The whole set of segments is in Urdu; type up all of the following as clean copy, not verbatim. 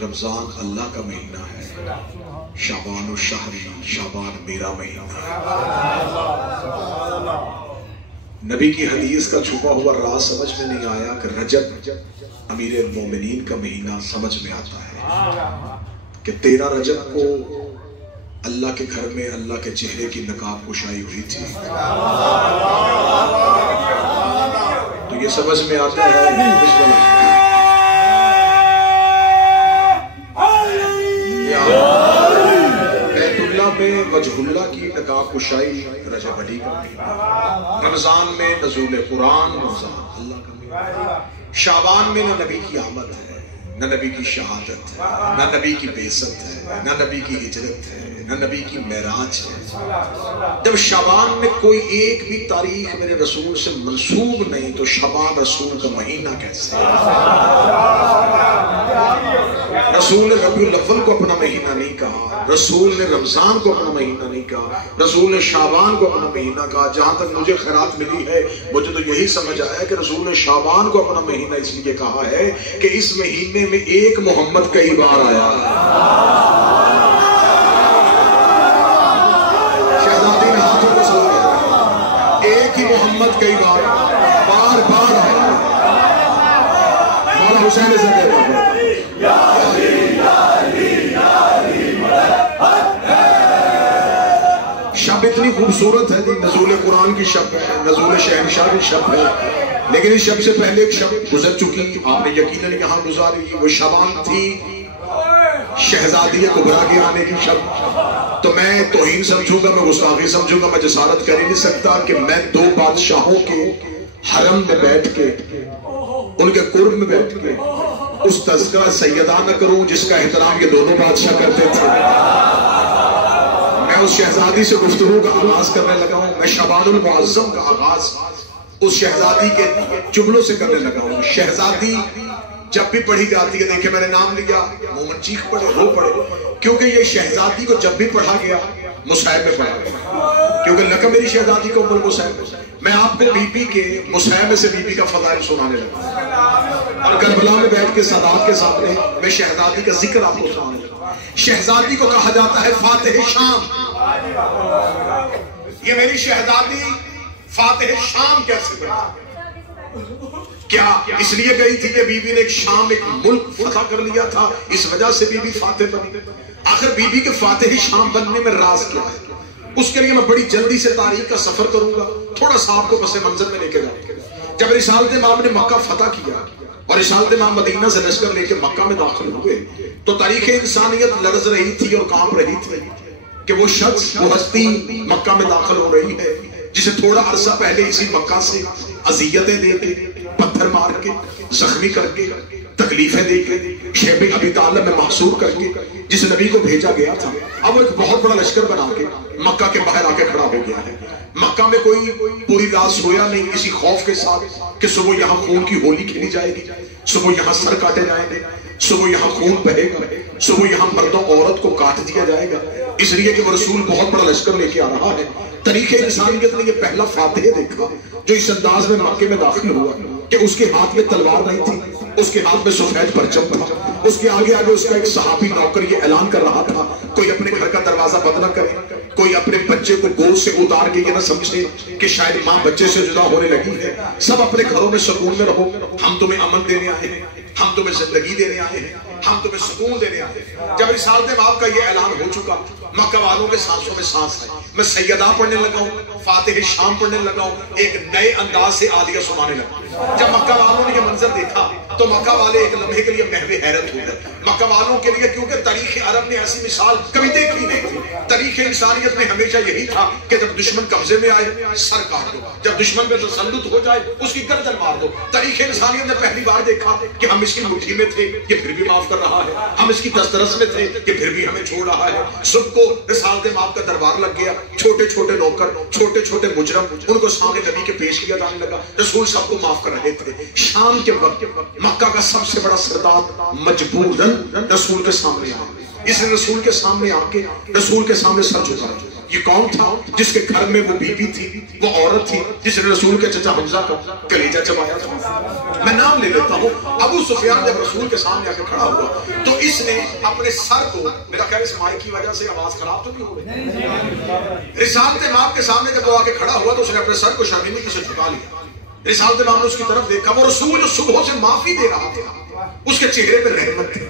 رمضان اللہ کا مہینہ ہے، شعبان و شہری، شعبان میرا مہینہ ہے۔ نبی کی حدیث کا چھپا ہوا راز سمجھ میں نہیں آیا کہ رجب امیر المومنین کا مہینہ سمجھ میں آتا ہے کہ 13 رجب کو اللہ کے گھر میں اللہ کے چہرے کی نقاب کشائی ہوئی تھی، تو یہ سمجھ میں آتا ہے بیت اللہ میں وجہ اللہ کی نقاب کشائی رجب علی کا مہینہ، رمضان میں نزول قرآن، رمضان اللہ کا مہینہ، شعبان میں نہ نبی کی آمد ہے، نہ نبی کی شہادت ہے، نہ نبی کی بعثت ہے، نہ نبی کی ہجرت ہے، نہ نبی کی معراج ہے۔ جب شعبان میں کوئی ایک بھی تاریخ میرے رسول سے منسوب نہیں تو شعبان رسول کا مہینہ کیسے؟ رسول نے ربیع الاول کو اپنا مہینہ نہیں کہا، رسول نے رمضان کو اپنا مہینہ نہیں کہا، رسول نے شعبان کو اپنا مہینہ کہا۔ جہاں تک مجھے خیرات ملی ہے مجھے تو یہی سمجھ آیا کہ رسول نے شعبان کو اپنا مہینہ اس لیے کہا ہے کہ اس مہینے میں ایک محمد کئی بار آیا ہے۔ شہزادی نے ہاتھوں کو سلا، ایک ہی محمد کئی بار بار بار آیا۔ مولا حسین سے کہتا ہے شب اتنی خوبصورت ہے، نزول قرآن کی شب ہے، نزول شہنشاہ کی شب ہے، لیکن اس شب سے پہلے ایک شب گزر چکی، آپ نے یقیناً یہاں گزاری، وہ شبان تھی شہزادی کبریٰ کے آنے کی شب۔ تو میں توہین سمجھوں گا، میں گستاخی سمجھوں گا، میں جسارت کر ہی نہیں سکتا کہ میں دو بادشاہوں کے حرم میں بیٹھ کے، ان کے قرب میں بیٹھ کے اس تذکرہ سیدہ نہ کروں جس کا احترام یہ دونوں بادشاہ کرتے تھے۔ میں اس شہزادی سے گفتگو کا آغاز کرنے لگا ہوں، میں شعبان المعظم کا آغاز اس شہزادی کے جملوں سے کرنے لگا ہوں۔ شہزادی جب بھی پڑھی جاتی ہے، دیکھیں میں نے نام لیا، مومن چیخ پڑے، رو پڑے، کیونکہ یہ شہزادی کو جب بھی پڑھا گیا مصحف میں پڑھا گیا، کیونکہ لقب میری شہزادی کو ام المصحف۔ میں آپ کو بی بی کے مصحف میں سے بی بی کا فضائل سنانے لگا، اور کربلا میں بیٹھ کے سادات کے سامنے میں شہزادی کا ذکر آپ کو سنانے لگا۔ شہزادی کو کہا جاتا ہے فاتح شام، یہ میری شہزادی فاتح شام کیسے بنا؟ کیا اس لیے گئی تھی کہ بی بی نے ایک شام، ایک ملک فتح کر لیا تھا، اس وجہ سے بی بی فاتح بنی؟ آخر بی بی کے فاتح شام بننے میں راز کیا ہے؟ اس کے لیے میں بڑی جلدی سے تاریخ کا سفر کروں گا، تھوڑا سا آپ کو پس منظر میں لے کے جاؤں گا۔ جب رسالت امام نے مکہ فتح کیا اور رسالت امام مدینہ سے لشکر لے کے مکہ میں داخل ہوئے تو تاریخ انسانیت لرز رہی تھی اور کانپ رہی تھی کہ وہ شخص، وہ ہستی مکہ میں داخل ہو رہی ہے جسے تھوڑا عرصہ پہلے اسی مکہ سے اذیتیں دے کے، پتھر مار کے، زخمی کر کے، تکلیفیں دے کے، شیب ابی طالب میں محصور کر کے جس نبی کو بھیجا گیا تھا، اب وہ ایک بہت بڑا لشکر بنا کے مکہ کے باہر آ کے کھڑا ہو گیا ہے۔ مکہ میں کوئی پوری رات سویا نہیں، اسی خوف کے ساتھ کہ صبح یہاں خون کی ہولی کھیلی جائے گی، صبح یہاں سر کاٹے جائیں گے، صبح یہاں خون بہے گا، صبح یہاں مرد و عورت کو کاٹ دیا جائے گا، اس لیے کہ وہ رسول بہت بڑا لشکر لے کے آ رہا ہے۔ تاریخ انسانیت نے یہ پہلا فاتح دیکھا جو اس انداز میں مکے میں داخل ہوا کہ اس کے ہاتھ میں تلوار نہیں تھی، اس کے ہاتھ میں سفید پرچم تھا، اس کے آگے آگے اس کا ایک صحابی نوکر یہ اعلان کر رہا تھا کوئی اپنے گھر کا دروازہ بند نہ کرے، کوئی اپنے بچے کو گود سے اتار کے یہ نہ سمجھے کہ شاید ماں بچے سے جدا ہونے لگی ہے، سب اپنے گھروں میں سکون میں رہو، ہم تمہیں امن دینے آئے ہیں، ہم تمہیں زندگی دینے آئے ہیں، ہم تمہیں سکون دینے آئے ہیں۔ جب رسالت امام کا یہ اعلان ہو چکا، مکہ والوں کے سانسوں میں سانس ہے، میں سیدہ پڑھنے لگا ہوں، فاتح شام پڑھنے لگا ہوں، ایک نئے انداز سے عالیہ سنانے لگا۔ جب مکہ والوں نے یہ منظر دیکھا تو مکہ والے ایک لمحے کے لیے محو حیرت ہو گئے۔ مکہ والوں کے لیے، کیونکہ تاریخ عرب نے ایسی مثال کبھی دیکھی نہیں تھی، تاریخ انسانیت میں ہمیشہ یہی تھا کہ جب دشمن قبضے میں آئے سر کاٹ دو، جب دشمن پہ تسلط ہو جائے اس کی گردن مار دو۔ تاریخ انسانیت نے پہلی بار دیکھا کہ ہم اس کی مٹھی میں تھے یہ پھر بھی معاف کر رہا ہے، ہم اس کی دسترس میں تھے یہ پھر بھی ہمیں چھوڑ رہا ہے۔ سب کو رسالت امام کا دربار لگ گیا، چھوٹے چھوٹے نوکر، چھوٹے چھوٹے مجرم، ان کو سامنے نبی کے پیش کیا جانے لگا، رسول سب کو معاف کر رہے تھے۔ شام کے وقت مکہ کا سب سے بڑا سردار مجبوراً رسول کے سامنے آیا، اس نے رسول کے سامنے آ کے رسول کے سامنے سر جھکا یہ کون تھا جس کے گھر میں وہ بی بی تھی، وہ عورت تھی جس نے رسول کے چچا حمزہ کا کلیجہ چبایا تھا؟ میں نام لے لیتا ہوں۔ ابو سفیان جب رسول کے سامنے آ کے کھڑا ہوا تو اس نے اپنے سر کو، میرا خیال اس مائک کی وجہ سے آواز خراب تو نہیں ہو گئی، رسالت امام کے سامنے جب وہ آ کے کھڑا ہوا تو اس نے اپنے سر کو شرمندگی سے جھکا لیا۔ رسالت امام نے اس کی طرف دیکھا، وہ رسول جو صبح سے معافی دے رہا تھا، اس کے چہرے پہ رحمت تھی۔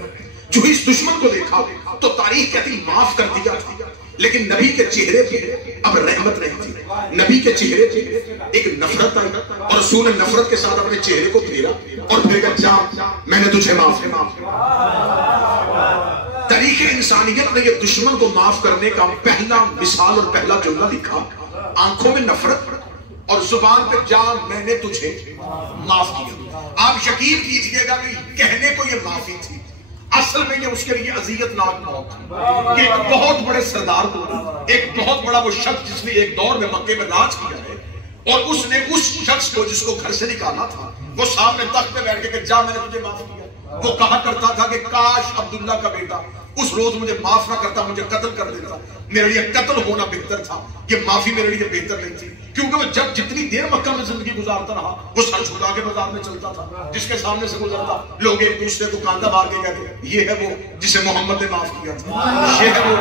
جو اس دشمن کو دیکھا تو تاریخ کہتی معاف کر دیا تھا، لیکن نبی کے چہرے پہ اب رحمت نہیں تھی، نبی کے چہرے پہ ایک نفرت آئی، اور رسول نے نفرت کے ساتھ اپنے چہرے کو پھیرا اور پھر کہا جا میں نے تجھے معاف کیا۔ تاریخ انسانیت نے یہ دشمن کو معاف کرنے کا پہلا مثال اور پہلا جملہ لکھا، آنکھوں میں نفرت اور زبان پہ جا میں نے تجھے معاف کیا۔ آپ یقین کیجئے گا کہ کہنے کو یہ معافی تھی، اصل میں یہ اس کے لیے اذیت ناک موت تھی۔ ایک بہت بڑے سردار کو، ایک بہت بڑا وہ شخص جس نے ایک دور میں مکے میں راج کیا ہے، اور اس نے اس شخص کو جس کو گھر سے نکالا تھا وہ سامنے تخت پہ بیٹھ کے کہ جا میں نے تجھے معاف کیا۔ وہ کہا کرتا تھا کہ کاش عبداللہ کا بیٹا اس روز مجھے معاف نہ کرتا، مجھے قتل کر دیتا، میرے لیے قتل ہونا بہتر تھا، یہ معافی میرے لیے بہتر نہیں تھی۔ کیونکہ وہ جب جتنی دیر مکہ میں زندگی گزارتا رہا وہ سر جھکا کے بازار میں چلتا تھا، جس کے سامنے سے گزرتا لوگ ایک دوسرے کو کاندھا مار کے کہتے یہ ہے وہ جسے محمد نے معاف کیا تھا، یہ ہے وہ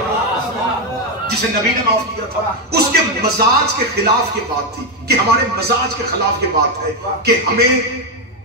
جسے نبی نے معاف کیا تھا۔ اس کے مزاج کے خلاف کی بات تھی کہ ہمارے مزاج کے خلاف کی بات ہے کہ ہمیں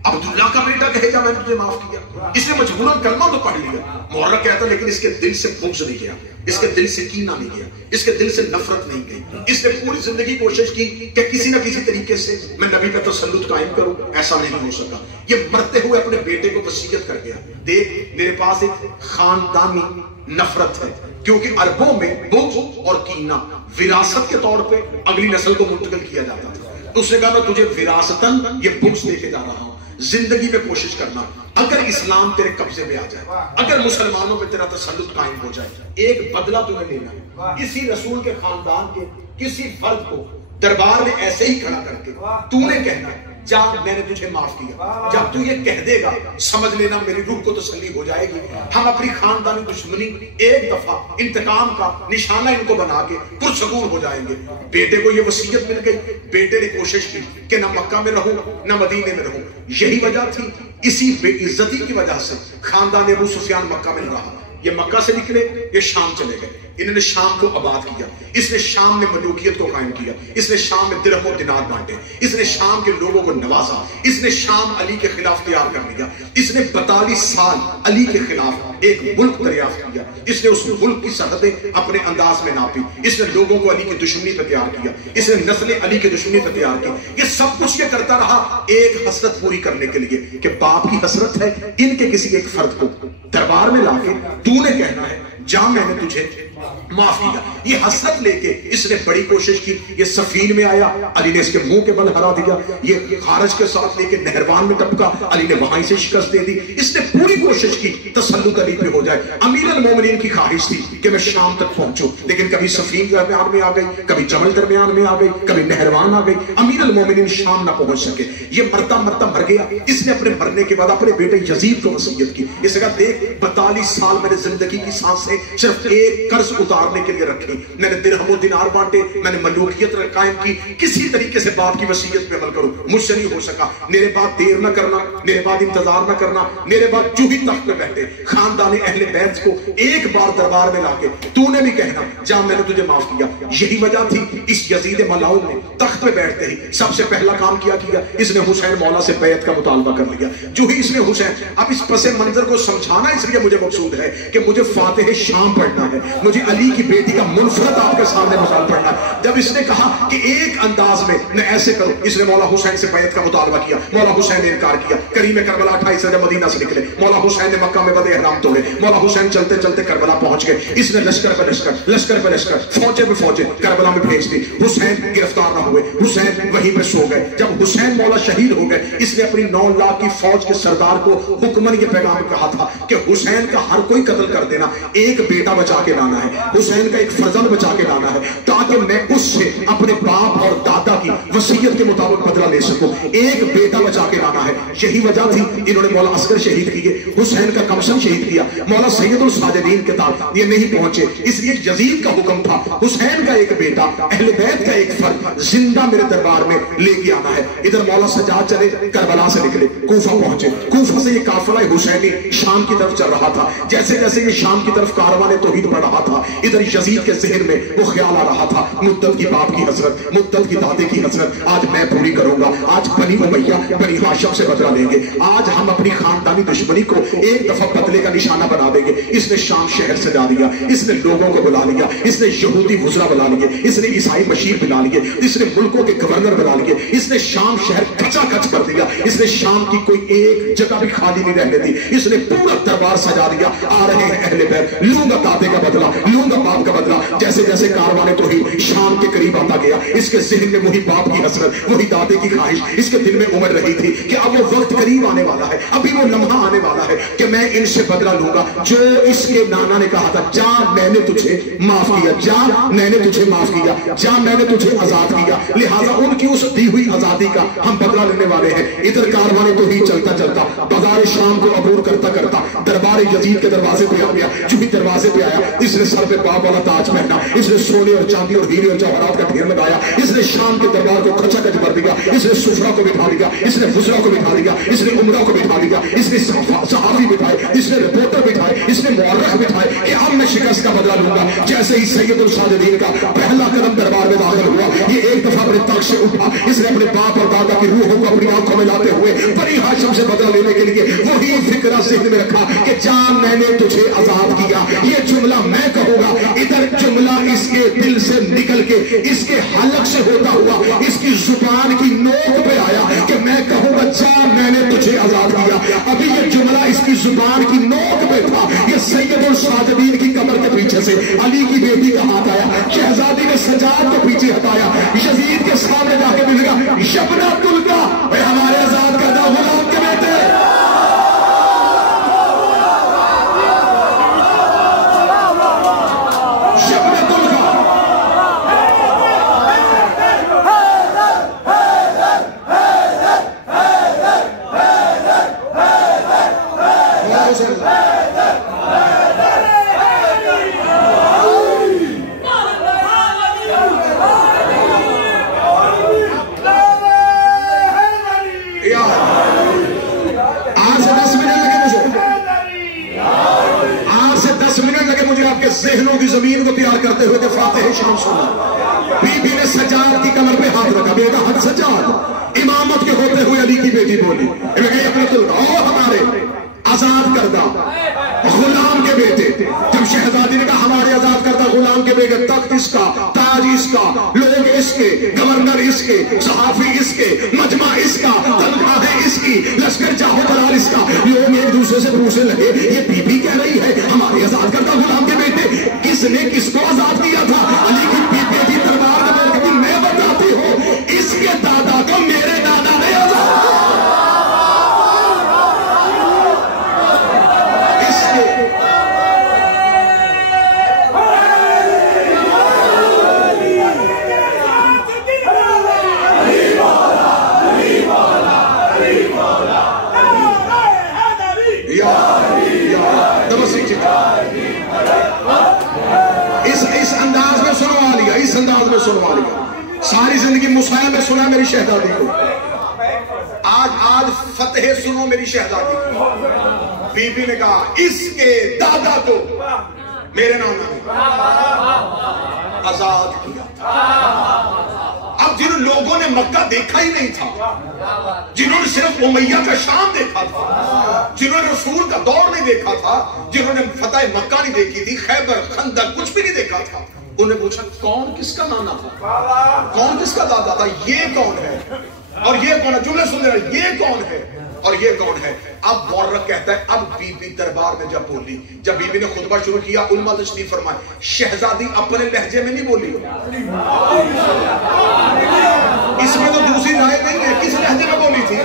عبداللہ کا بیٹا کہے جا میں نے تجھے معاف کیا۔ اس نے مجبوراً کلمہ تو پڑھ لیا، محرک کہتا لیکن اس کے دل سے بغض نہیں گیا، اس کے دل سے کینہ نہیں گیا، اس کے دل سے نفرت نہیں گئی۔ اس نے پوری زندگی کوشش کی کہ کسی نہ کسی طریقے سے میں نبی پہ تسلط قائم کروں، ایسا نہیں ہو سکا۔ یہ مرتے ہوئے اپنے بیٹے کو وصیت کر گیا، دیکھ میرے پاس ایک خاندانی نفرت ہے، کیونکہ عربوں میں بغض اور کینہ وراثت کے طور پہ اگلی نسل کو منتقل کیا جاتا تھا۔ تو اس نے کہا میں تجھے وراثتاً یہ بغض دے کے جا رہا ہوں، زندگی میں کوشش کرنا اگر اسلام تیرے قبضے میں آ جائے، اگر مسلمانوں پہ تیرا تسلط قائم ہو جائے، ایک بدلہ تمہیں لینا ہے۔ کسی رسول کے خاندان کے کسی فرد کو دربار میں ایسے ہی کھڑا کر کے تو نے کہنا ہے جا میں نے تجھے معاف کیا۔ جب تو یہ کہہ دے گا سمجھ لینا میری روح کو تسلی ہو جائے گی۔ ہم اپنی خاندانی دشمنی ایک دفعہ انتقام کا نشانہ ان کو بنا کے پرسکون ہو جائیں گے۔ بیٹے کو یہ وصیت مل گئی، بیٹے نے کوشش کی کہ نہ مکہ میں رہوں نہ مدینے میں رہوں۔ یہی وجہ تھی، اسی بے عزتی کی وجہ سے خاندان ابو سفیان مکہ میں رہا۔ یہ مکہ سے نکلے، یہ شام چلے گئے، انہوں نے شام کو آباد کیا، اس نے شام میں ملوکیت کو قائم کیا، اس نے شام میں درہم و دینار بانٹے، اس نے شام کے لوگوں کو نوازا، اس نے شام علی کے خلاف تیار کر لیا، اس نے 42 سال علی کے خلاف ایک ملک دریافت کیا، اس نے اس ملک کی سرحدیں اپنے انداز میں ناپی، اس نے لوگوں کو علی کی دشمنی پہ تیار کیا، اس نے نسل علی کی دشمنی پہ تیار کی۔ یہ سب کچھ یہ کرتا رہا ایک حسرت پوری کرنے کے لیے کہ باپ کی حسرت ہے ان کے کسی ایک فرد کو دربار میں لا کے تو نے کہنا ہے جا میں نے تجھے معاف کیا۔ یہ حسرت لے کے اس نے بڑی کوشش کی، یہ سفین میں آیا، علی نے اس کے منہ کے بل ہرا دیا، یہ خارج کے ساتھ لے کے نہروان میں ٹپکا، علی نے وہاں سے شکست دے دی۔ اس نے پوری کوشش کی تسلط علی پہ ہو جائے۔ امیر المومنین کی خواہش تھی کہ میں شام تک پہنچوں، لیکن کبھی سفین درمیان میں آ گئی، کبھی جمل درمیان میں آ گئی، کبھی نہروان آ گئی، امیر المومنین شام نہ پہنچ سکے۔ یہ مرتا مرتا مر گیا۔ اس نے اپنے مرنے کے بعد اپنے بیٹے یزید کو وصیت کی، اس نے کہا دیکھ 42 سال میں نے زندگی کی سانسیں صرف ایک قرض اتارنے کے لیے رکھی، میں نے درہم و دینار بانٹے، میں نے ملوکیت قائم کی، کسی طریقے سے باپ کی وصیت پہ عمل کروں، مجھ سے نہیں ہو سکا۔ میرے بعد دیر نہ کرنا، میرے بعد انتظار نہ کرنا، میرے بعد جو ہی تخت پہ بیٹھے خاندان اہل بیت کو ایک بار دربار میں لا کے تو نے بھی کہنا جا میں نے تجھے معاف کیا۔ یہی وجہ تھی اس یزید ملعون نے تخت پہ بیٹھتے ہی سب سے پہلا کام کیا اس نے حسین مولا سے بیعت کا مطالبہ کر لیا۔ جو ہی اس نے حسین، اب اس پس منظر کو سمجھانا اس لیے مجھے مقصود ہے کہ مجھے فاتح شام پڑھنا ہے، مجھے علی کی بیٹی کا منفرد آپ کے سامنے مثال پڑھنا ہے۔ جب اس نے کہا کہ ایک انداز میں ایسے کروں، اس نے مولا حسین سے بیعت کا مطالبہ کیا، مولا حسین نے انکار کیا۔ کریم کربلا 28 سے جب مدینہ سے نکلے، مولا حسین نے مکہ میں بدِ احرام توڑے، مولا حسین چلتے چلتے کربلا پہنچ گئے۔ اس نے لشکر پہ لشکر، لشکر پہ لشکر، فوجیں پہ فوجیں کربلا میں بھیج دی۔ حسین گرفتار نہ ہوئے، حسین وہیں پہ سو گئے۔ جب حسین مولا شہید ہو گئے، اس نے اپنی 9 لاکھ کی فوج کے سردار کو حکمن یہ پیغام کہا تھا کہ حسین کا ہر کوئی قتل کر دینا، ایک بیٹا بچا کے لانا ہے، حسین کا ایک فرزند بچا کے لانا ہے، تاکہ میں اس سے اپنے باپ اور دادا کی وصیت کے مطابق بدلہ لے سکوں، ایک بیٹا بچا کے لانا ہے۔ یہی وجہ تھی انہوں نے مولا عسکر شہید کیے، حسین کا کمشن شہید کیا، مولا سید الساجدین کے تحت یہ نہیں پہنچے، اس لیے یزید کا حکم تھا حسین کا ایک بیٹا اہل بیت کا ایک فرد زندہ میرے دربار میں لے کے آنا ہے۔ ادھر مولا سجاد چلے کربلا سے نکلے، کوفہ پہنچے، کوفہ سے یہ قافلہ حسینی شام کی طرف چل رہا تھا۔ جیسے جیسے یہ شام کی طرف کاروان توحید بڑھ رہا تھا، ادھر یزید کے ذہن میں وہ خیال آ رہا تھا، مدت کی باپ کی حسرت، مدت کی دادے کی حسرت آج میں پوری کروں گا، آج بنی امیہ بنی ہاشم سے بدلہ لیں گے، آج ہم اپنی خاندانی دشمنی کو ایک دفعہ بدلے کا نشانہ بنا دیں گے۔ اس نے شام شہر سجا دیا، اس نے لوگوں کو بلا لیا، اس نے یہودی وزراء بلا لیے، اس نے عیسائی بشیر بلا لیے، اس نے ملکوں کے گورنر بنا لیے، اس نے شام شہر کچا کچ کر دیا، اس نے شام کی کوئی ایک جگہ بھی خالی نہیں رہنے دی، اس نے پورا دربار سجا دیا۔ آ رہے ہیں اہل بیت، لوں گا دادے کا بدلہ، لوں گا باپ کا بدلہ۔ جیسے جیسے کاروان توحید شام کے قریب آتا گیا، اس کے ذہن میں وہی باپ کی حسرت، وہی دادے کی خواہش اس کے دل میں امڑ رہی تھی کہ اب وہ وقت قریب آنے والا ہے، ابھی وہ لمحہ آنے والا ہے کہ میں ان سے بدلہ لوں گا۔ جو اس کے نانا نے کہا تھا، جا میں نے تجھے معاف کیا، جا میں نے تجھے معاف کیا، جا میں نے تجھے آزاد کیا، لہٰذا ان کی اس دی ہوئی آزادی کا ہم بدلہ لینے والے ہیں۔ ادھر کاروان توحید چلتا چلتا بازار شام کو عبور کرتا کرتا دربار یزید کے دروازے پہ آ گیا۔ جو بھی دروازے پہ آیا، اس نے سر پہ باب والا تاج پہنا، اس نے سونے اور چاندی اور ہیرے اور جواہرات کا ڈھیر لگایا، اس نے شام کے دربار کو کھچا کچ بھر دیا، اس نے سفرا کو بٹھا دیا، اس نے وزراء کو بٹھا دیا، اس نے عمرہ کو بٹھا دیا، اس نے صحافی بٹھائے، اس نے رپورٹر بٹھائے، اس نے مورخ بٹھائے کہ اب میں شکست کا بدلہ لوں گا۔ جیسے ہی سید الساجدین کا پہلا قدم دربار میں داخل ہوا، یہ ایک دفعہ اپنے تخت سے اٹھا، اس نے اپنے باپ اور دادا کی روحوں کو اپنی آنکھوں میں لاتے ہوئے بنی ہاشم سے بدلہ لینے کے لیے وہی فکرہ ذہن میں رکھا کہ جان میں نے تجھے آزاد کیا۔ یہ جملہ میں کہوں گا، ادھر جملہ اس کے دل سے نکل کے اس کے حلق سے ہوتا ہوا اس کی زبان کی نوک پہ آیا کہ میں کہوں گا جان میں نے تجھے آزاد کیا۔ ابھی یہ جملہ اس کی زبان کی نوک پہ تھا، یہ سید الساجدین کی کمر کے پیچھے سے علی کی بیٹی کا ہاتھ آیا، شہزادی نے سجاد کو پیچھے ہٹایا، یزید کے سامنے جا کے مل گا، یبنا تلقا، اے ہمارے آزاد کردہ غلام کے بیٹے، ذہنوں کی زمین کو تیار کرتے ہوئے کہ فاتح شام سنا۔ بی بی نے سجاد کی کمر پہ ہاتھ رکھا، بیٹا حد سجاد، امامت کے ہوتے ہوئے علی کی بیٹی بولی، او ہمارے آزاد کردہ غلام کے بیٹے۔ جب شہزادی نے کہا ہمارے آزاد کردہ غلام کے بیٹے، تخت اس کا، تاج اس کا، لوگ اس کے، گورنر اس کے، صحافی اس کے، مجمع اس کا، تنخواہیں اس کی، لشکر جاہو دلال اس کا۔ لوگ ایک دوسرے سے پوچھنے لگے، یہ بی بی کہہ رہی ہے ہمارے آزاد کردہ غلام کے بیٹے، کس نے کس کو آزاد کیا تھا؟ علی کی بیٹی دربار میں بیٹھ کے میں بتاتی ہوں، اس کے دادا کو میرے دادا نے آزاد کیا۔ اس انداز میں سنوا لیا، ساری زندگی مسائل میں سنا میری شہزادی کو، آج فتح سنو میری شہزادی کو۔ بی بی نے کہا اس کے دادا کو میرے نانا نے آزاد کیا۔ اب جن لوگوں نے مکہ دیکھا ہی نہیں تھا، جنہوں نے صرف امیہ کا شام دیکھا تھا، جنہوں نے رسول کا دور نہیں دیکھا تھا، جنہوں نے فتح مکہ نہیں دیکھی تھی، خیبر خندق کچھ بھی نہیں دیکھا تھا، انہیں پوچھا کون کس کا نانا تھا، کون کس کا دادا تھا، یہ کون ہے اور یہ کون ہے، جملے سن رہے ہیں، یہ کون ہے اور یہ کون ہے۔ اب مورخ کہتا ہے اب بی بی دربار میں جب بولی، جب بی بی نے خطبہ شروع کیا، علماء تشریف فرمائے شہزادی اپنے لہجے میں نہیں بولی، اس میں تو دوسری رائے نہیں ہے، کس لہجے میں بولی تھی؟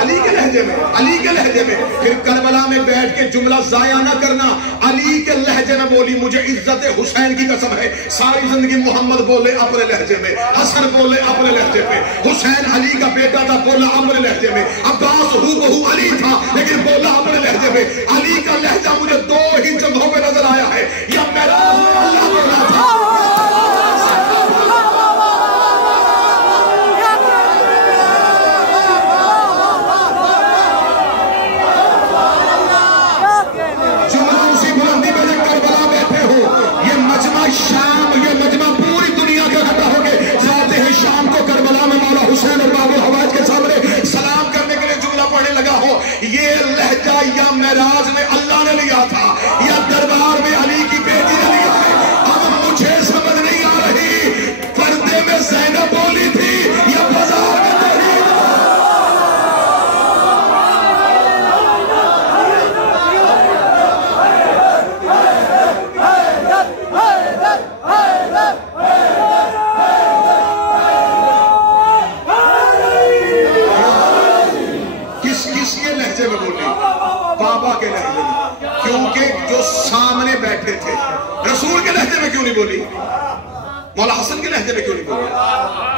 علی کے لہجے لہجے میں، علی کے لہجے میں. پھر کربلا میں بیٹھ کے جملہ ضائع نہ کرنا. علی کے لہجے میں بولی مجھے عزت حسین کی قسم ہے ساری زندگی محمد بولے اپنے لہجے میں، حسن بولے اپنے لہجے میں، حسین علی کا بیٹا تھا بولا اپنے لہجے میں، عباس ہو بہو علی تھا لیکن بولا اپنے لہجے میں. علی کا لہجہ مجھے دو ہی جگہوں پہ نظر آیا ہے، یا معراج میں اللہ بولا تھا شام. یہ مجمع پوری دنیا کا اکٹھا ہو کے جاتے ہیں شام کو کربلا میں مولا حسین اور باب الحوائج کے سامنے سلام کرنے کے لیے جملہ پڑھنے لگا ہو. یہ لہجہ یا معراج میں اللہ نے لیا تھا یا دربار میں علی کی بیٹی نے لیا ہے. اب مجھے سمجھ نہیں آ رہی پردے میں زینب بولی تھی یا بازار میں بولی. بابا کے لہجے میں، کیونکہ جو سامنے بیٹھے تھے. رسول کے لہجے میں کیوں نہیں بولی؟ مولا حسن کے لہجے میں کیوں نہیں بولی؟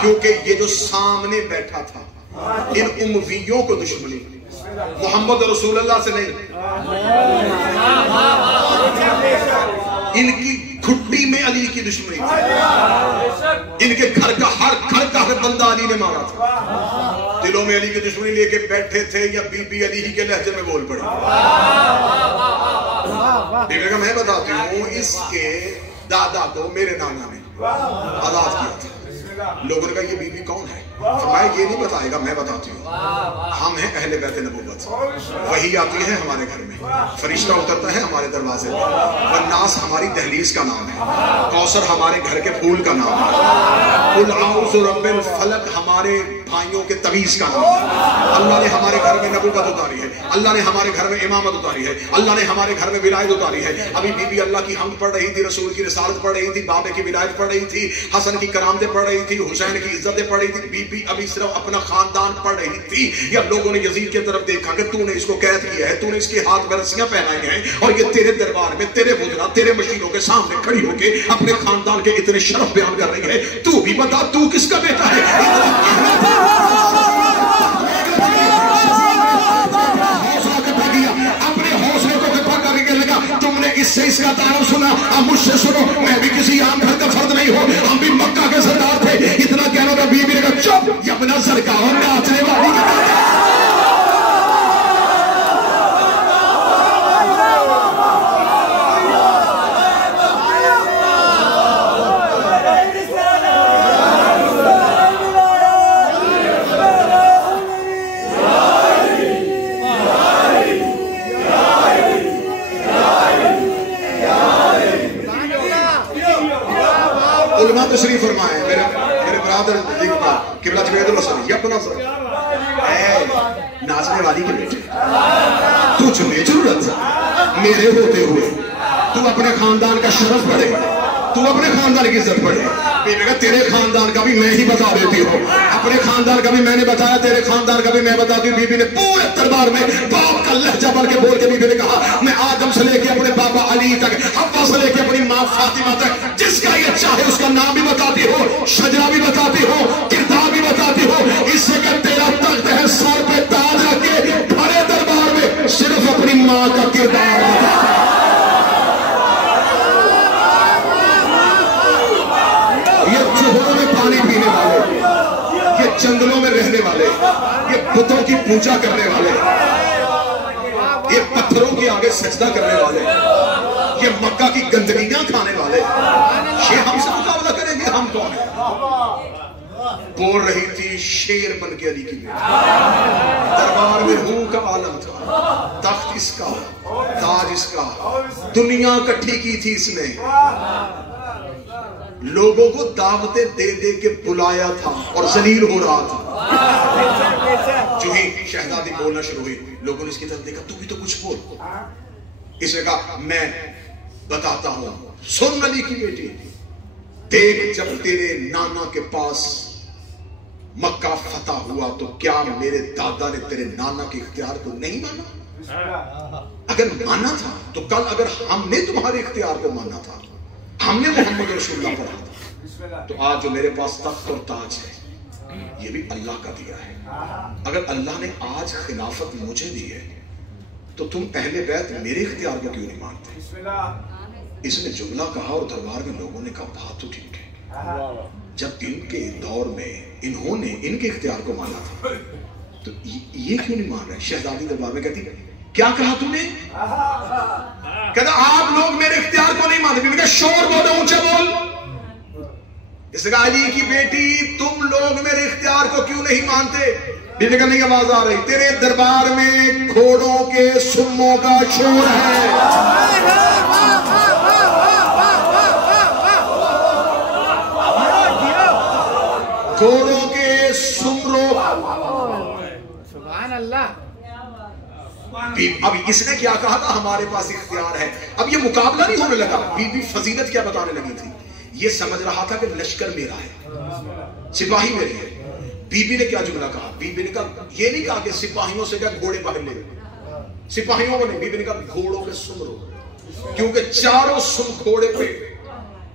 کیونکہ یہ جو سامنے بیٹھا تھا ان امویوں کو دشمنی محمد رسول اللہ سے نہیں، ان کی کھٹی میں علی کی دشمنی تھی. ان کے گھر کا ہر بندہ علی نے مارا تھا. دلوں میں علی کی دشمنی لے کے بیٹھے تھے یا بی بی علی ہی کے لہجے میں بول پڑے. دیکھے گا میں بتاتی ہوں اس کے دادا کو میرے نانا نے آزاد کیا تھا. لوگوں نے کہا یہ بی بی کون ہے؟ فرمایا یہ نہیں بتائے گا میں بتاتی ہوں. ہم ہیں اہل بیت نبوت، وحی آتی ہے ہمارے گھر میں، فرشتہ اترتا ہے ہمارے دروازے میں، والناس ہماری دہلیز کا نام ہے، کوثر ہمارے گھر کے پھول کا نام ہے، قل اعوذ برب الفلق ہمارے بھائیوں کے تعویذ کا نام ہے. اللہ نے ہمارے گھر میں نبوت اتاری ہے، اللہ نے ہمارے گھر میں امامت اتاری ہے، اللہ نے ہمارے گھر میں ولایت اتاری ہے. ابھی بی بی اللہ کی حمد پڑھ رہی تھی، رسول کی رسالت پڑھ رہی تھی، بابے کی ولایت پڑھ رہی تھی، حسن کی کرامتیں پڑھ رہی تھی، حسین کی عزتیں پڑھ رہی تھی. بی ابھی صرف اپنا خاندان پڑھ رہی تھی یا لوگوں نے یزید کی طرف دیکھا کہ تو نے اس کو قید کیا ہے، تو نے اس کے ہاتھ میں رسیاں پہنائی ہیں اور یہ تیرے دربار میں تیرے وزراء تیرے مشیروں کے سامنے کھڑی ہو کے اپنے خاندان کے اتنے شرف بیان کر رہی ہے. تو بھی بتا تو کس کا بیٹا ہے؟ اپنے حوصلے کو کٹھا کر کے لگا تم نے اس سے اس کا تعارف سنا، اب مجھ سے سنو میں بھی کسی عام گھر کا فرد نہیں ہوں، ہم بھی مکہ کے سردار تھے. اتنا کہنا تھا بی بی نے کہا چپ یہ اپنا سرکار ناچنے والی کا علماء تشریف فرمائے. میرے برادر قبلہ جوید الحسن یہ اپنا اے ناچنے والی کے بیٹے تجھ میں ضرورت میرے ہوتے ہوئے تو اپنے خاندان کا شرف پڑھے، تو اپنے خاندان کی عزت پڑھے. تیرے خاندان کا بھی میں ہی بتا دیتی ہوں، اپنے خاندان کا بھی میں نے بتایا، تیرے خاندان کا بھی میں بتاتی ہوں. بی بی نے پورے دربار میں باپ کا لہجہ بڑھ کے بول کے بی بی نے کہا میں آدم سے لے کے اپنے بابا علی تک، حوا سے لے کے اپنی ماں فاطمہ تک، جس کا یہ چاہے اس کا نام بھی بتاتی ہو، شجرہ بھی بتاتی ہو، کردار بھی بتاتی ہو. اس سے کہ تیرا تخت ہے سر پہ تاج رکھ کے بڑے دربار میں صرف اپنی ماں کا کردار بتاتی. پانی پینے والے، یہ جنگلوں میں رہنے والے، یہ بتوں کی پوجا کرنے والے، یہ پتھروں کے آگے سجدہ کرنے والے، یہ مکہ کی گندگیاں کھانے والے، یہ ہم سے مقابلہ کریں گے؟ ہم کون ہیں؟ بول رہی تھی شیر بن کے علی کی بیٹی، دربار میں روح کا عالم تھا، تخت اس کا، تاج اس کا، دنیا کٹھی کی تھی اس نے، لوگوں کو دعوتیں دے دے کے بلایا تھا اور ذلیل ہو رہا تھا. جو ہی شہزادی بولنا شروع ہوئی لوگوں نے اس کی طرف دیکھا تو بھی تو کچھ بول. اس نے کہا میں بتاتا ہوں سن علی کی بیٹی، دیکھ جب تیرے نانا کے پاس مکہ فتح ہوا تو کیا میرے دادا نے تیرے نانا کے اختیار کو نہیں مانا؟ اگر مانا تھا تو کل اگر ہم نے تمہارے اختیار کو مانا تھا، ہم نے محمد رسول اللہ پڑھا تھا، تو آج جو میرے پاس تخت اور تاج ہے یہ بھی اللہ کا دیا ہے۔ اگر اللہ نے آج خلافت مجھے دی ہے تو تم اہل بیت میرے اختیار کو کیوں نہیں مانتے؟ اس نے جملہ کہا اور دربار میں لوگوں نے کہا بات تو ٹھیک ہے، جب ان کے دور میں انہوں نے ان کے اختیار کو مانا تھا تو یہ کیوں نہیں مان رہے؟ شہزادی دربار میں کہتی کیا کہا تم نے؟ کہتا آپ لوگ میرے اختیار کو نہیں مانتے۔ کہا شور بولو، اونچا بول۔ اس نے کہا علی کی بیٹی تم لوگ میرے اختیار کو کیوں نہیں مانتے؟ بیوی نے کہا نہیں آواز آ رہی، تیرے دربار میں گھوڑوں کے سموں کا شور ہے۔ گھوڑوں کے سمروں، سبحان اللہ۔ اب اس نے کیا کہا تھا ہمارے پاس اختیار ہے، اب یہ مقابلہ نہیں ہونے لگا۔ بی بی فضیلت کیا بتانے لگی تھی؟ یہ سمجھ رہا تھا کہ لشکر میرا ہے، سپاہی میرے ہیں۔ بی بی نے کیا جملہ کہا؟ بی بی نے کہا یہ نہیں کہا کہ سپاہیوں سے کیا گھوڑے باہر لے، سپاہیوں کو نہیں، بی بی نے کہا گھوڑوں کے سمروں، کیونکہ چاروں سم گھوڑے پہ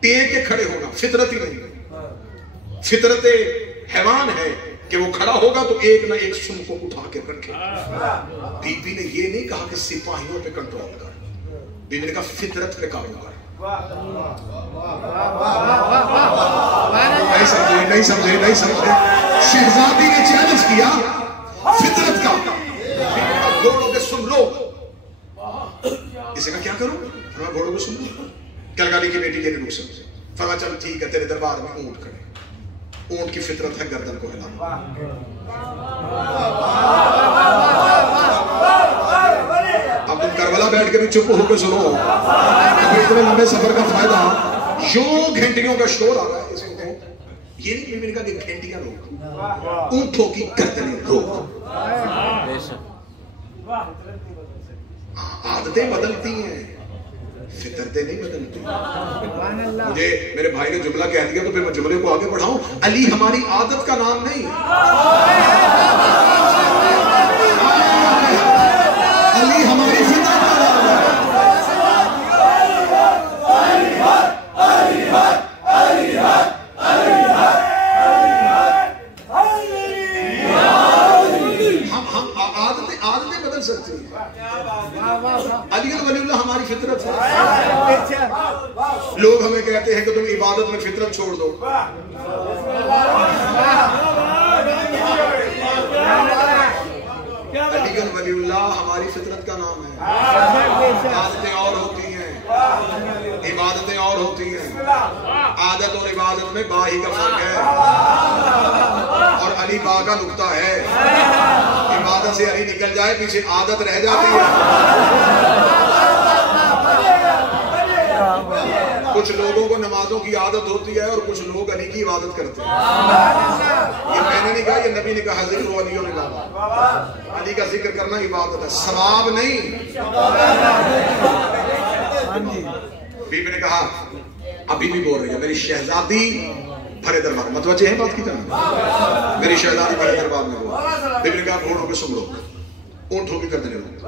ٹیک کے کھڑے ہونا فطرت ہی نہیں، فطرت حیوان ہے کہ وہ کھڑا ہوگا تو ایک نہ ایک سم کو اٹھا کے رکھے۔ بی بی نے یہ نہیں کہا کہ سپاہیوں پہ کنٹرول کر، بی بی نے کہا فطرت پہ قابو کر۔ نہیں سمجھے شہزادی نے چیلنج کیا فطرت کا، گھوڑوں کے سن لو۔ اسے کہا کیا کروں؟ فرمایا گھوڑوں کو سن لو۔ کلگالی کی بیٹی لینے رک سکتے، فرمایا چل ٹھیک ہے تیرے دربار میں اونٹ کھڑے، اونٹ کی فطرت ہے گردن کو ہلانا۔ اب تم کربلا بیٹھ کے بھی چپ ہو کے سنو، اتنے لمبے سفر کا فائدہ، یوں گھنٹیوں کا شور آ رہا ہے، اسے کو یہ نہیں میں نے کہا کہ گھنٹیاں روک، اونٹوں کی گردنیں روک۔ عادتیں بدلتی ہیں، فطرتیں نہیں بدلتی۔ مجھے میرے بھائی نے جملہ کہہ دیا تو پھر میں جملے کو آگے بڑھاؤں۔ علی ہماری عادت کا نام نہیں، علی ہماری فطرت کا نام ہے۔ عادتیں بدل سکتی ہیں، علی ولی اللہ ہماری فطرت ہے۔ لوگ ہمیں کہتے ہیں کہ تم عبادت میں فطرت چھوڑ دو، علی ولی اللہ ہماری فطرت کا نام ہے۔ عادتیں اور ہوتی ہیں، عبادتیں اور ہوتی ہیں، عادت اور عبادت میں با ہی کا فرق ہے، اور علی با کا نقطہ ہے۔ عبادت سے علی نکل جائے پیچھے عادت رہ جاتی ہے۔ کچھ لوگوں کو نمازوں کی عادت ہوتی ہے اور کچھ لوگ علی کی عبادت کرتے ہیں۔ یہ میں نے نہیں کہا، یہ نبی نے کہا ذکر علی و عبادت، علی کا ذکر کرنا عبادت ہے، ثواب نہیں۔ بی بی نے کہا، ابھی بھی بول رہی ہے میری شہزادی بھرے دربار، متوجہ ہے بات کی طرح، میری شہزادی بھرے دربار میں ہوا۔ بی بی نے کہا گھوڑوں کے سم روک، اونٹوں کی گردنیں روک۔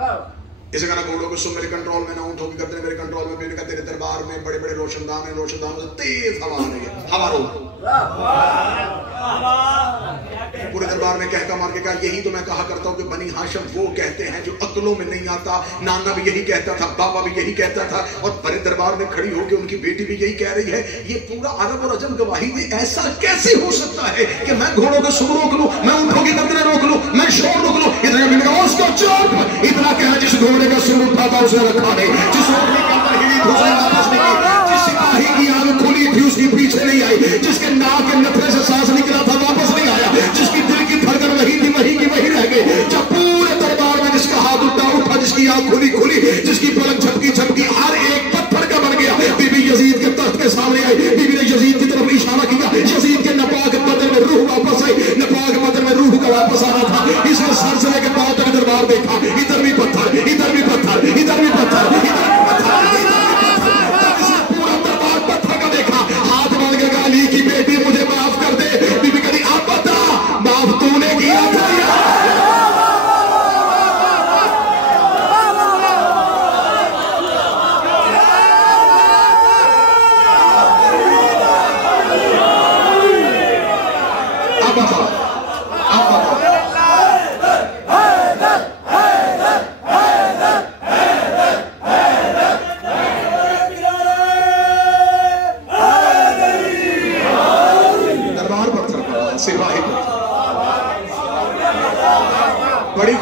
اسے کہا گھوڑوں کے سم میرے کنٹرول میں نہ، اونٹوں کی گردنیں میرے کنٹرول میں۔ بی بی نے کہا تیرے دربار میں بڑے بڑے روشن دان ہیں، روشن دانوں سے تیز ہوا آ رہی ہے، ہوا روک۔ پورے دربار میں کہہ کا مار کے کہا یہی تو میں کہا کرتا ہوں کہ بنی ہاشم وہ کہتے ہیں جو عقلوں میں نہیں آتا، نانا بھی یہی کہتا تھا، بابا بھی یہی کہتا تھا، اور بڑے دربار میں کھڑی ہو کے ان کی بیٹی بھی یہی کہہ رہی ہے۔ یہ پورا عرب اور عجم گواہی دے، ایسا کیسے ہو سکتا ہے کہ میں گھوڑوں کے سم روک لوں، میں اونٹوں کی گردنیں روک لوں، میں شور روک لوں؟ اتنا میں نے کہا اس کو چپ، اتنا کہا جس گھوڑے کا سم اٹھا تھا اسے رکھا نہیں، جس اونٹنی کے اندر ہلی تھی اسے واپس نہیں کی، جس سپاہی کی آنکھ کھلی تھی اس کی پیچھے نہیں آئی، جس کے ناک کے نتھرے سے سانس نکلا تھا واپس نہیں آیا، جس کی دل کی دھڑکن وہی تھی وہی کی وہی رہ گئی۔ جب پورے دربار میں جس کا ہاتھ اٹھا، جس کی آنکھ کھلی، جس کی پلک جھپکی، ہر ایک پتھر کا بن گیا۔ بی بی یزید کے تخت کے سامنے آئی، بی بی نے یزید کی طرف اشارہ کیا، یزید کے نپاک بدن میں روح واپس آئی، نپاک بدن میں روح کا واپس آنا تھا۔ اس نے سر سے لے کے پاؤں تک دربار دیکھا، ادھر بھی پتھر، ادھر بھی پتھر، ادھر بھی پتھر، ادھر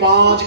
5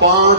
5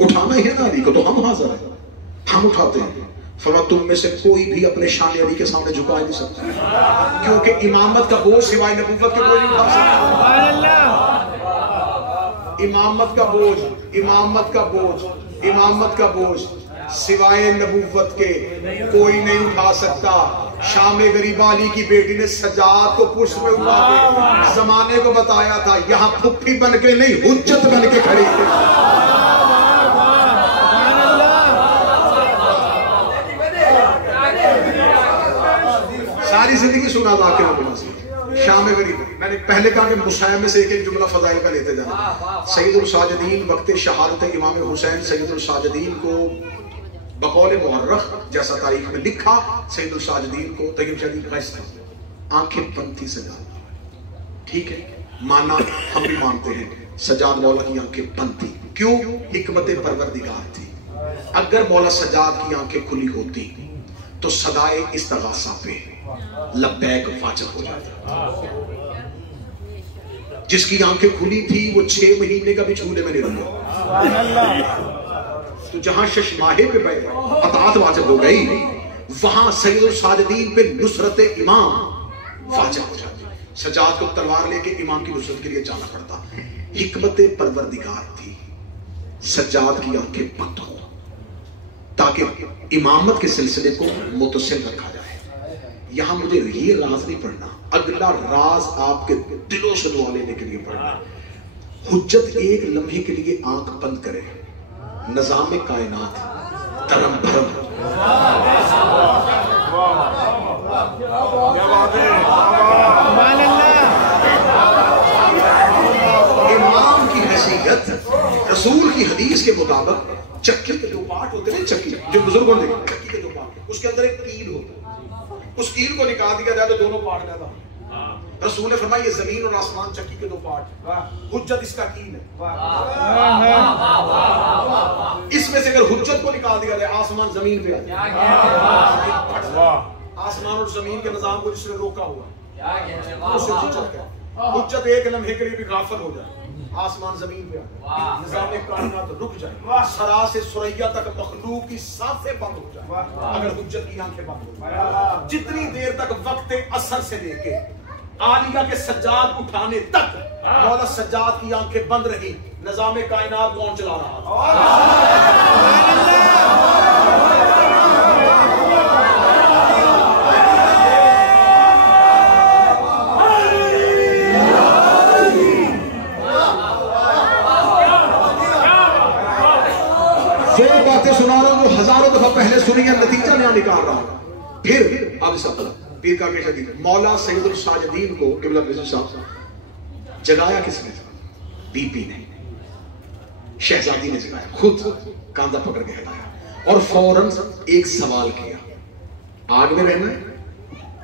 اٹھانا ہی ہے نا علی کو تو ہم حاضر ہیں، ہم اٹھاتے ہیں۔ فرمایا تم میں سے کوئی بھی اپنے شان علی کے سامنے جھکا نہیں سکتا، کیونکہ امامت کا بوجھ سوائے نبوت کے کوئی نہیں اٹھا سکتا۔ امامت کا بوجھ، امامت کا بوجھ، امامت کا بوجھ سوائے نبوت کے کوئی نہیں اٹھا سکتا۔ شام غریبہ علی کی بیٹی نے سجاد کو پشت پہ اٹھا کے زمانے کو بتایا تھا، یہاں پھپھی بن کے نہیں حجت بن کے کھڑی تھی۔ ساری زندگی سنا لا کے نبی سے شام غریبہ۔ میں نے پہلے کہا کہ مسائل سے ایک جملہ فضائل کا لیتے جانا۔ سید الساجدین وقت شہادت امام حسین سید الساجدین کو بقول مورخ جیسا تاریخ میں لکھا، سید الساجدین کو طیب شدید غیظ تھا، آنکھیں بند تھی سجاد، ٹھیک ہے مانا ہم بھی مانتے ہیں سجاد مولا کی آنکھیں بند تھی، کیوں؟ حکمت پروردگار تھی۔ اگر مولا سجاد کی آنکھیں کھلی ہوتی تو صدائے استغاثہ پہ لبیک واجب ہو جاتا۔ جس کی آنکھیں کھلی تھی وہ 6 مہینے کا بھی چھونے میں نہیں رہا، تو جہاں ششماہے پہ اطاعت واجب ہو گئی، وہاں سید الساجدین پہ نصرت امام واجب ہو جاتی۔ سجاد کو تلوار لے کے امام کی نصرت کے لیے جانا پڑتا۔ حکمت پروردگار تھی سجاد کی آنکھیں بند ہو تاکہ امامت کے سلسلے کو متصل رکھا جائے۔ یہاں مجھے یہ راز نہیں پڑھنا، اگلا راز آپ کے دلوں سے دعا لینے کے لیے پڑھنا۔ حجت ایک لمحے کے لیے آنکھ بند کرے، نظام کائنات ترم بھرم، امام کی حیثیت رسول کی حدیث کے مطابق چکی کے 2 پارٹ ہوتے ہیں، چکی جو بزرگوں نے چکی کے 2 پارٹ، اس کے اندر ایک کیل ہوتا ہے، اس کیل کو نکال دیا جائے تو دونوں پارٹ پیدا ہوتے ہیں۔ رسول نے فرمایا یہ زمین اور آسمان چکی کے 2 پارٹ، حجت اس کا کیل ہے۔ اس میں سے اگر حجت کو نکال دیا جائے آسمان زمین پہ آ جائے، آسمان اور زمین کے نظام کو جس نے روکا ہوا اسے حجت کہتے ہیں۔ حجت ایک لمحے کے لیے بھی غافل ہو جائے، آسمان زمین پہ آ جائے، نظام کائنات رک جائے، سرا سے سریا تک مخلوق کی سانسیں بند ہو جائے اگر حجت کی آنکھیں بند ہو جائے۔ جتنی دیر تک وقت اثر سے لے کے عالیہ کے سجاد اٹھانے تک مولا سجاد کی آنکھیں بند رہی، نظام کائنات کون چلا رہا وہ باتیں سنا رہا ہوں جو ہزاروں دفعہ پہلے سنی ہے، نتیجہ نیا نکال رہا ہوں۔ پھر اب سب پیر کا کیسا دی مولا سید الساجدین کو قبلہ رسول صاحب جگایا کس نے؟ بی بی نے، شہزادی نے جگایا، خود کاندھا پکڑ کے ہٹایا اور فوراً ایک سوال کیا، آگ میں رہنا ہے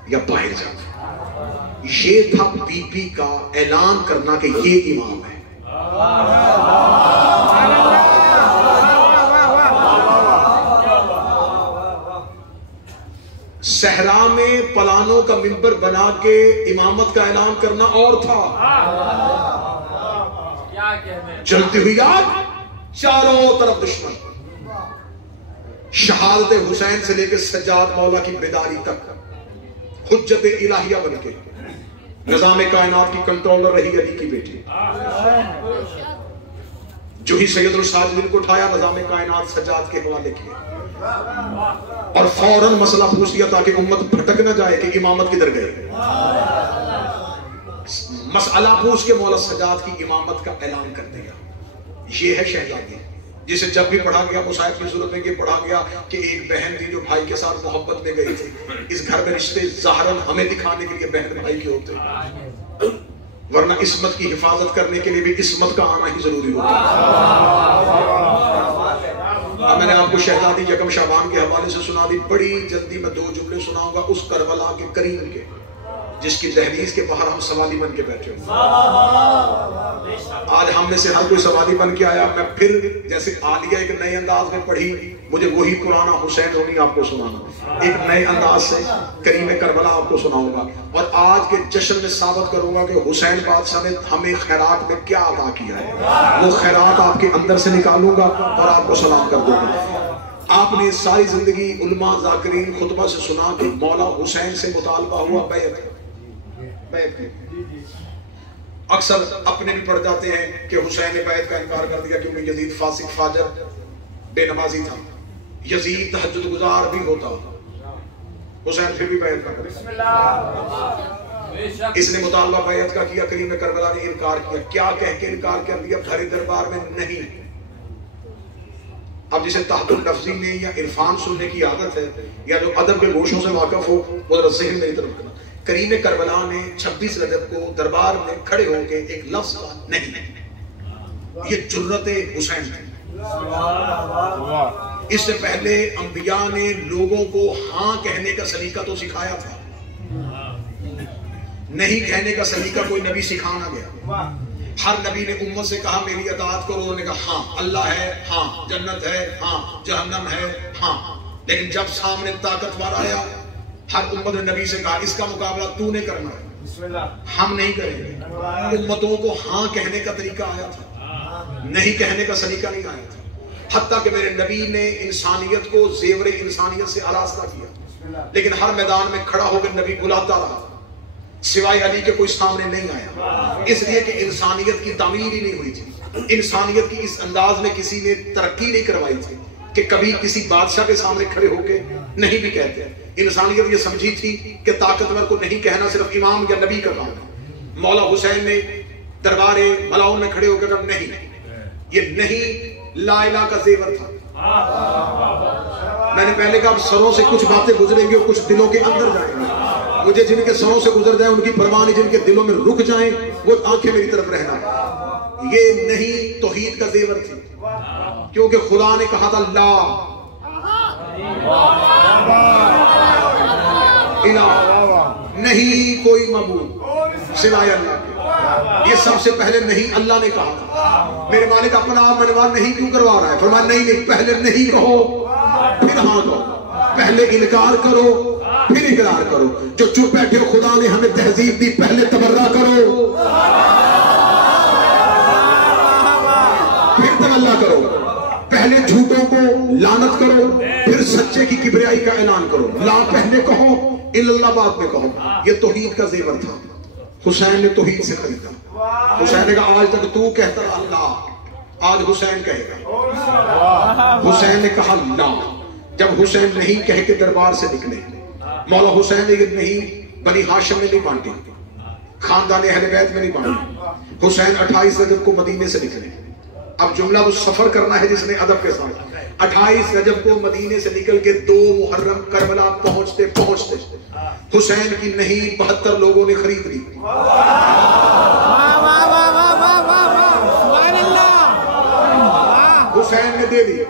یا باہر جانا؟ یہ تھا بی بی کا اعلان کرنا کہ یہ امام ہے۔ صحرا میں پلانوں کا منبر بنا کے امامت کا اعلان کرنا اور تھا، جلتی ہوئی آگ، چاروں طرف دشمن، شہادت حسین سے لے کے سجاد مولا کی بیداری تک حجت الہیہ بن کے نظام کائنات کی کنٹرولر رہی علی کی بیٹی۔ جو ہی سید الساجدین کو اٹھایا نظام کائنات سجاد کے حوالے کیا اور فوراً مسئلہ پوچھ لیا تاکہ امت بھٹک نہ جائے کہ امامت کدھر گئے۔ مسئلہ پوچھ کے مولا سجاد کی امامت کا اعلان کر دیا۔ یہ ہے شہزادی جسے جب بھی پڑھا گیا مصاحب کی صورت میں یہ پڑھا گیا کہ ایک بہن تھی جو بھائی کے ساتھ محبت میں گئی تھی۔ اس گھر میں رشتے ظاہراً ہمیں دکھانے کے لیے بہن بھائی کے ہوتے ہیں، ورنہ عصمت کی حفاظت کرنے کے لیے بھی عصمت کا آنا ہی ضروری ہوتا ہے۔ میں نے آپ کو شہزادی یکم شعبان کے حوالے سے سنا دی، بڑی جلدی میں 2 جملے سناؤں گا اس کربلا کے قریب کے۔ جس کی دہلیز کے باہر ہم سوالی بن کے بیٹھے ہوں. آج ہم میں سے ہر کوئی سوالی بن کے آیا. میں پھر جیسے عالیہ ایک نئے انداز میں پڑھی, مجھے وہی پرانا حسین رونی آپ کو سنانا, ایک نئے انداز سے کریم کربلا آپ کو سناؤں گا, اور آج کے جشن میں ثابت کروں گا کہ حسین بادشاہ نے ہمیں خیرات میں کیا عطا کیا ہے. وہ خیرات آپ کے اندر سے نکالوں گا اور آپ کو سلام کر دوں گا. آپ نے ساری زندگی علماء ذاکرین خطبہ سے سنا کہ مولا حسین سے مطالبہ ہوا بیعت. اکثر اپنے بھی پڑھ جاتے ہیں کہ حسین نے بیعت کا انکار کر دیا کیونکہ یزید فاسق فاجر بے نمازی تھا. یزید تہجد گزار بھی ہوتا, حسین پھر بھی بیعت کا کر. اس نے مطالبہ بیعت کا کیا, کریم کربلا نے انکار کیا. کیا کہہ کے انکار کر دیا؟ بھرے دربار میں نہیں. اب جسے تحت اللفظی میں یا عرفان سننے کی عادت ہے یا جو ادب کے گوشوں سے واقف ہو وہ ذرا ذہن میری طرف کرنا. کریم کربلا نے 26 رجب کو دربار میں کھڑے ہو کے ایک لفظ نہیں, یہ جرت حسین ہے. اس سے پہلے انبیاء نے لوگوں کو ہاں کہنے کا سلیقہ تو سکھایا تھا, نہیں کہنے کا سلیقہ کوئی نبی سکھانا گیا. ہر نبی نے امت سے کہا میری اطاعت کرو, انہوں نے کہا ہاں اللہ ہے, ہاں جنت ہے, ہاں جہنم ہے, ہاں. لیکن جب سامنے طاقتور آیا ہر امت نے نبی سے کہا اس کا مقابلہ تو نے کرنا ہے, ہم نہیں کریں گے. امتوں کو ہاں کہنے کا طریقہ آیا تھا, نہیں کہنے کا سلیقہ نہیں آیا تھا. حتیٰ کہ میرے نبی نے انسانیت کو زیور انسانیت سے آراستہ کیا, لیکن ہر میدان میں کھڑا ہو کر نبی بلاتا رہا, سوائے علی کے کوئی سامنے نہیں آیا. اس لیے کہ انسانیت کی تعمیر ہی نہیں ہوئی تھی. انسانیت کی اس انداز میں کسی نے ترقی نہیں کروائی تھی کہ کبھی کسی بادشاہ کے سامنے کھڑے ہو کے نہیں بھی کہتے. انسانیت یہ سمجھی تھی کہ طاقتور کو نہیں کہنا صرف امام یا نبی کا کام ہے. مولا حسین نے دربار ملاؤن میں کھڑے ہو کے کہا نہیں, یہ نہیں لا الہ کا زیور تھا. میں نے پہلے کہا سروں سے کچھ باتیں گزریں گی اور کچھ دلوں کے اندر جائیں گی. مجھے جن کے سروں سے گزر جائیں ان کی پرواہ نہیں, جن کے دلوں میں رک جائیں وہ آنکھیں میری طرف رہنا. یہ نہیں توحید کا زیور تھی, کیونکہ خدا نے کہا تھا لا الہ, نہیں کوئی معبود سوائے اللہ کے. یہ سب سے پہلے نہیں اللہ نے کہا تھا. میرے مالک اپنا آپ منوان نہیں کیوں کروا رہا ہے؟ فرمایا نہیں, پہلے نہیں کہو پھر ہاں کہو, پہلے انکار کرو پھر اقرار کرو. جو چپ بیٹھے خدا نے ہمیں تہذیب دی, پہلے تبرہ کرو پھر تولہ کرو, پہلے جھوٹوں کو لعنت کرو پھر سچے کی کبریائی کا اعلان کرو. لا پہلے کہو الا اللہ بعد میں کہو. یہ توحید کا زیور تھا. حسین نے توحید سے خریدا. حسین نے کہا آج تک تو کہتا رہا اللہ, آج حسین کہے گا. حسین نے کہا لا. جب حسین نہیں کہہ کے دربار سے نکلے, مولا حسین نے یہ نہیں بنی ہاشم میں نہیں بانٹی, خاندان اہل بیت میں نہیں بانٹی. حسین 28 رجب کو مدینے سے نکلے. اب جملہ تو سفر کرنا ہے جس نے ادب کے ساتھ. 28 رجب کو مدینے سے نکل کے 2 محرم کربلا پہنچتے پہنچتے حسین کی نہیں 72 لوگوں نے خرید لی. حسین نے دے دی,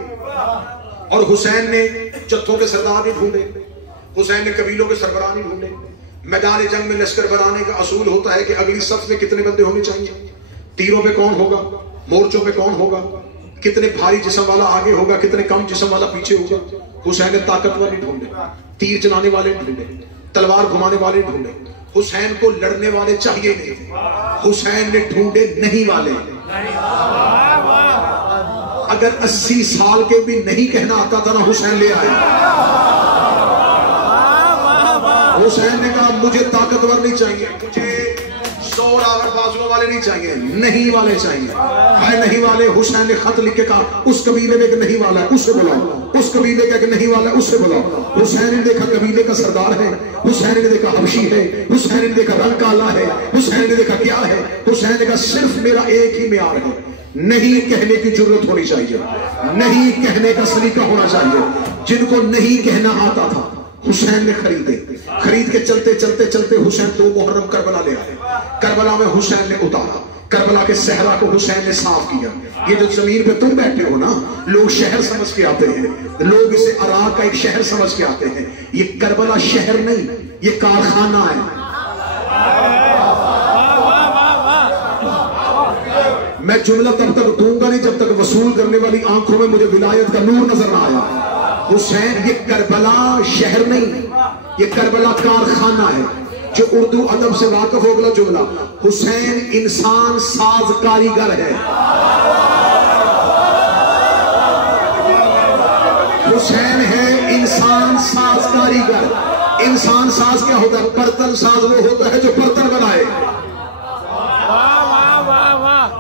اور حسین نے جتھوں کے سردار بھی ڈھونڈے, حسین نے قبیلوں کے سربراہ نہیں ڈھونڈے. میدان جنگ میں لشکر بنانے کا اصول ہوتا ہے کہ اگلی صف میں کتنے بندے ہونے چاہیے, تیروں پہ کون ہوگا, مورچوں پہ کون ہوگا, کتنے بھاری جسم والا آگے ہوگا, کتنے کم جسم والا پیچھے ہوگا. حسین نے طاقتور نہیں ڈھونڈے, تیر چلانے والے ڈھونڈے, تلوار گھمانے والے ڈھونڈے. حسین کو لڑنے والے چاہیے نہیں تھے, حسین نے ڈھونڈے نہیں والے. اگر 80 سال کے بھی نہیں کہنا آتا تھا نا, حسین لے آئے. حسین نے کہا مجھے طاقتور نہیں چاہیے, مجھے 100 راور بازووں والے نہیں چاہیے, نہیں والے چاہیے. ہے نہیں والے. حسین نے خط لکھ کے کہا اس قبیلے میں ایک نہیں والا ہے اس سے بلاؤ, اس قبیلے کا ایک نہیں والا ہے اس سے بلاؤ. حسین نے دیکھا قبیلے کا سردار ہے, حسین نے دیکھا حبشی ہے, حسین نے دیکھا رنگ کالا ہے, حسین نے دیکھا کیا ہے. حسین نے کہا صرف میرا ایک ہی معیار ہے, نہیں کہنے کی جرت ہونی چاہیے, نہیں کہنے کا سلیقہ ہونا چاہیے. جن کو نہیں کہنا آتا تھا حسین نے خریدے. خرید کے چلتے چلتے چلتے حسین 2 محرم کربلا لے آئے. کربلا میں حسین نے اتارا, کربلا کے صحرا کو حسین نے صاف کیا. یہ جو زمین پہ تم بیٹھے ہو نا, لوگ شہر سمجھ کے آتے ہیں, لوگ اسے عراق کا ایک شہر سمجھ کے آتے ہیں. یہ کربلا شہر نہیں, یہ کارخانہ ہے. میں جملہ تب تک دوں گا نہیں جب تک وصول کرنے والی آنکھوں میں مجھے ولایت کا نور نظر نہ آیا۔ حسین یہ کربلا شہر نہیں، یہ کربلا کارخانہ ہے۔ جو اردو ادب سے واقف ہو گیا جملہ، حسین انسان ساز کاریگر ہے۔ حسین ہے انسان ساز کاریگر۔ انسان ساز کیا ہوتا ہے؟ برتن ساز وہ ہوتا ہے جو برتن بنائے۔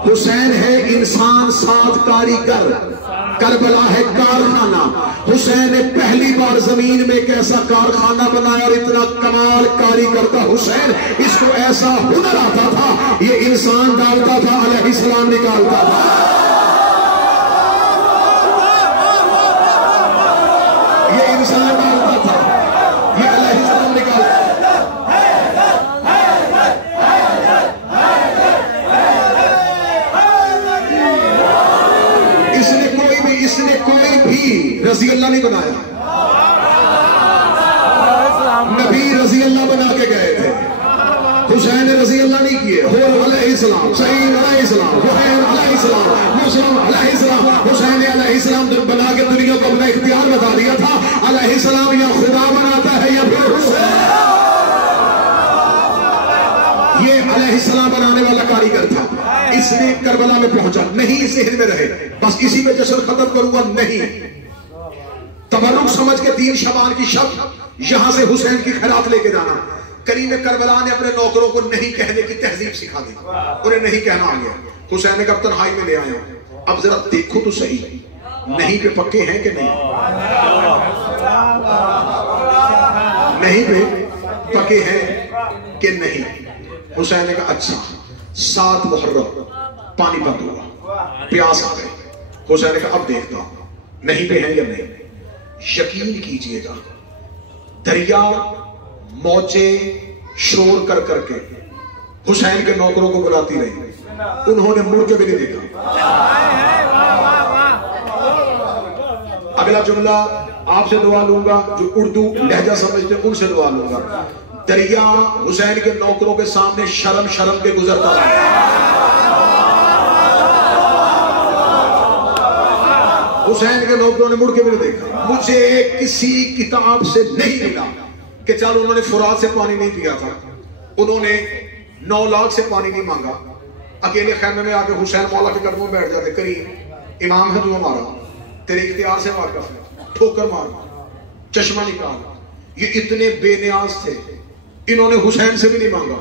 حسین ہے انسان ساز کاریگر، کربلا ہے کارخانہ۔ حسین نے پہلی بار زمین میں ایک ایسا کارخانہ بنایا اور اتنا کمال کاریگر تھا حسین، اس کو ایسا ہنر آتا تھا، یہ انسان ڈالتا تھا، علیہ السلام نکالتا تھا۔ یہ انسان ڈالتا تھا، یہ علیہ السلام نکالتا تھا۔ اس نے کوئی بھی رضی اللہ نہیں بنایا، نبی رضی اللہ بنا کے گئے تھے، حسین رضی اللہ نہیں کیے۔ علیہ السلام، سعید علیہ السلام، حسین علیہ السلام، مسلم علیہ السلام، حسین علیہ السلام بنا کے دنیا کو اپنا اختیار بتا دیا تھا۔ علیہ السلام یا خدا بناتا ہے یا پھر حسین، یہ علیہ السلام بنانے والا کاریگر تھا۔ اس نے کربلا میں پہنچا، نہیں ذہن میں رہے بس اسی میں جشن ختم کروں گا، نہیں، تبرک سمجھ کے 3 شعبان کی شب یہاں سے حسین کی خیرات لے کے جانا۔ کریم کربلا نے اپنے نوکروں کو نہیں کہنے کی تہذیب سکھا دی، انہیں نہیں کہنا آ گیا۔ حسین نے کب تنہائی میں لے آیا، اب ذرا دیکھو تو صحیح، نہیں پہ پکے ہیں کہ نہیں، نہیں پہ پکے ہیں کہ نہیں۔ حسین نے کہا اچھا 7 محرم پانی بند ہوا، پیاس آ گئی۔ حسین نے کہا اب دیکھتا ہوں نہیں پہ ہیں یا نہیں۔ یقین کیجئے گا دریا موجیں شور کر کر کے حسین کے نوکروں کو بلاتی رہی، انہوں نے مڑ کے بھی نہیں دیکھا۔ اگلا جملہ آپ سے دعا لوں گا، جو اردو لہجہ سمجھتے ان سے دعا لوں گا۔ دریا حسین کے نوکروں کے سامنے شرم شرم کے گزرتا رہا۔ حسین کے نوکروں نے مڑ کے بھی نہیں دیکھا۔ مجھے کسی کتاب سے نہیں ملا کہ چلو انہوں نے فرات سے پانی نہیں پیا تھا، انہوں نے 9 لاکھ سے پانی نہیں مانگا، اکیلے خیمے میں آ کے حسین مولا کے قدموں میں بیٹھ جاتے، کریم امام ہے تو ہمارا، تیرے اختیار سے واقف ہے، ٹھوکر مار، چشمہ نکال۔ یہ اتنے بے نیاز تھے، انہوں نے حسین سے بھی نہیں مانگا۔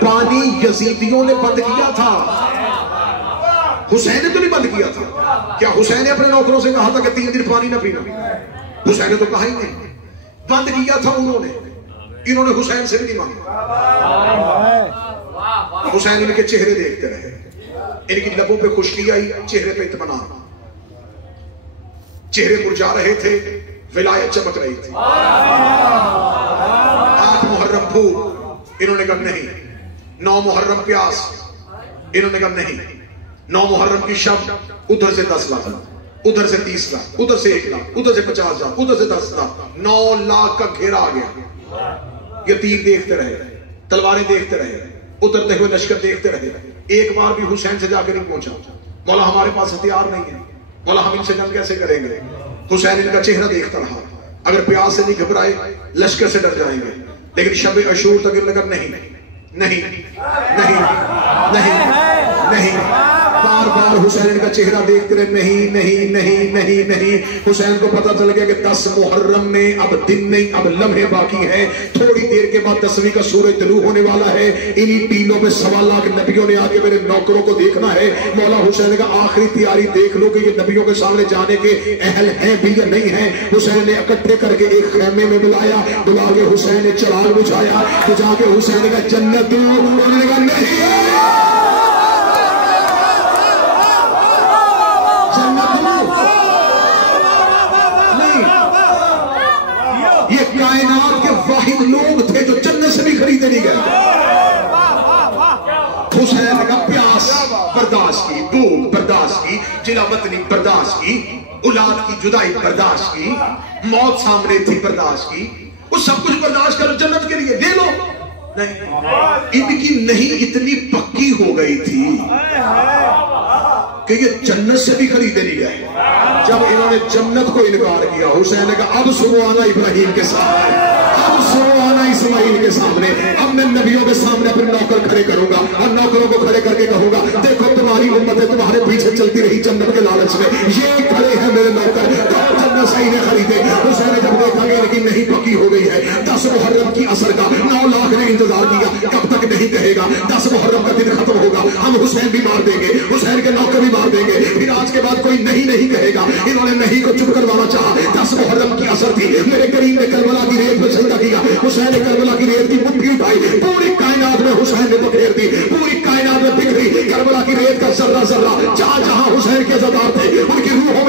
پانی یزیدیوں نے بند کیا تھا، حسین نے تو نہیں بند کیا تھا۔ کیا حسین نے اپنے نوکروں سے کہا تھا کہ 3 دن پانی نہ پینا؟ حسین نے تو کہا ہی نہیں، بند کیا تھا انہوں نے حسین سے بھی نہیں مانگا۔ حسین ان کے چہرے دیکھتے رہے، ان کی لبوں پہ خشکی آئی، چہرے پہ اطمینان، چہرے مرجھا رہے تھے، ولایت چمک رہی تھی۔ 8 محرم بھوک، انہوں نے کہا نہیں۔ 9 محرم پیاس، انہوں نے کہا نہیں۔ 9 محرم کی شب، ادھر سے 10 لاکھ، ادھر سے 30 لاکھ، ادھر سے 1 لاکھ، ادھر سے 50 لاکھ، ادھر سے 10 لاکھ، 9 لاکھ کا گھیرا آ گیا۔ یہ تیر دیکھتے رہے، تلواریں دیکھتے رہے، اترتے ہوئے لشکر دیکھتے رہے، ایک بار بھی حسین سے جا کے نہیں پہنچا۔ مولا ہمارے پاس ہتھیار نہیں ہے، مولا ہم ان سے جنگ کیسے کریں گے؟ حسین ان کا چہرہ دیکھتا رہا، اگر پیاس سے نہیں گھبرائے لشکر سے ڈر جائیں گے، لیکن شب عاشور تک انہوں نے کہا نہیں نہیں نہیں نہیں نہیں، بار بار حسین کا چہرہ دیکھتے رہے، نہیں نہیں نہیں نہیں نہیں۔ حسین کو پتا چل گیا کہ 10 محرم میں اب دن نہیں، اب لمحے باقی ہیں، تھوڑی دیر کے بعد 10ویں کا سورج طلوع ہونے والا ہے، انہی ٹیلوں میں 1.25 لاکھ نبیوں نے آگے میرے نوکروں کو دیکھنا ہے۔ مولا حسین کا آخری تیاری دیکھ لو کہ یہ نبیوں کے سامنے جانے کے اہل ہیں بھی یا نہیں ہیں۔ حسین نے اکٹھے کر کے ایک خیمے میں بلایا، بلا کے حسین نے چراغ بجھایا، تو جا کے حسین کا جنت دو، انہوں نے کہا نہیں، یہ کائنات کے واحد لوگ تھے جو جنت سے بھی خریدے نہیں گئے۔ حسین کا پیاس برداشت کی، بھوک برداشت کی، جلا وطنی برداشت کی، اولاد کی جدائی برداشت کی، موت سامنے تھی برداشت کی۔ وہ سب کچھ برداشت کرو جنت کے لیے دے لو. نہیں، ان کی نہیں اتنی پکی ہو گئی تھی کہ یہ جنت سے بھی خریدے نہیں گئے. جب انہوں نے جنت کو انکار کیا، حسین نے کہا اب سنو آنا ابراہیم کے سامنے، اب سنو آنا اسماعیل کے سامنے. اب میں نبیوں کے سامنے اپنے نوکر کھڑے کروں گا اور نوکروں کو کھڑے کر کے کہوں گا دیکھو تمہاری امتیں تمہارے پیچھے چلتی رہی جنت کے لالچ میں، یہ کھڑے ہیں میرے نوکر تو جنت صحیح نے خریدے. حسین نے جب دیکھا کہ لیکن نہیں پکی ہو گئی ہے، 10 محرم کی اثر کا 9 لاکھ نے انتظار کیا، کب تک نہیں کہے گا 10 محرم کا دن ختم ہوگا ہم حسین بھی مار دیں گے، حسین کے نوکر بھی مار دیں گے، پھر آج کے بعد کوئی نہیں کہے گا. انہوں نے نہیں کو چپ کروانا چاہا. 10 محرم کی اثر تھی، میرے کریم نے کربلا کی ریت میں سجدہ کیا، حسین نے کربلا کی ریت کی مٹھی اٹھائی، پوری کائنات میں حسین نے بکھیر دی، پوری کائنات میں بکھری کربلا کی ریت کا ذرہ ذرہ. جہاں جہاں حسین کے عزادار تھے ان کی روحوں